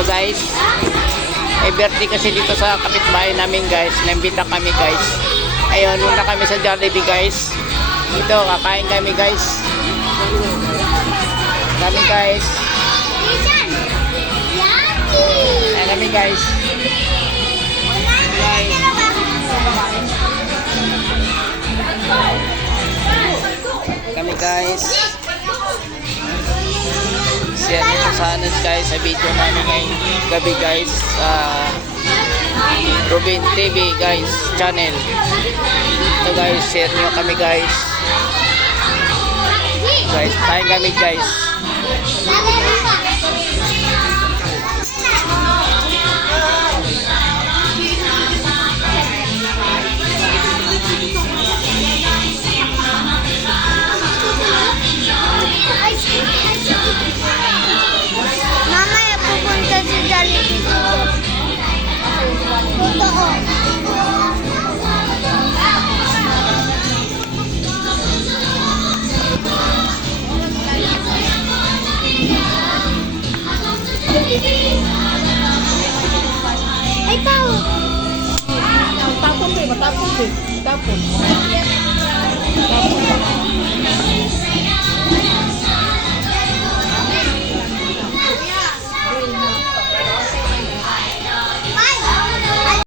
So guys, may birthday kasi dito sa kapitbahay namin guys. Naimbita kami guys. Ayun, muna kami sa Jollibee guys. Ito, kakain kami guys. Kami guys. Ayan kami guys. Guys. Kami guys. Share nyo sa atin guys sa video namin ngayong gabi guys sa Rubin TV guys channel. Ito guys, share nyo kami guys. Guys, tayo kami guys. Mamaya pupunta sa Jollibee dito. Totoo. Ay, tao. Tapon eh, matapon eh. Tapon.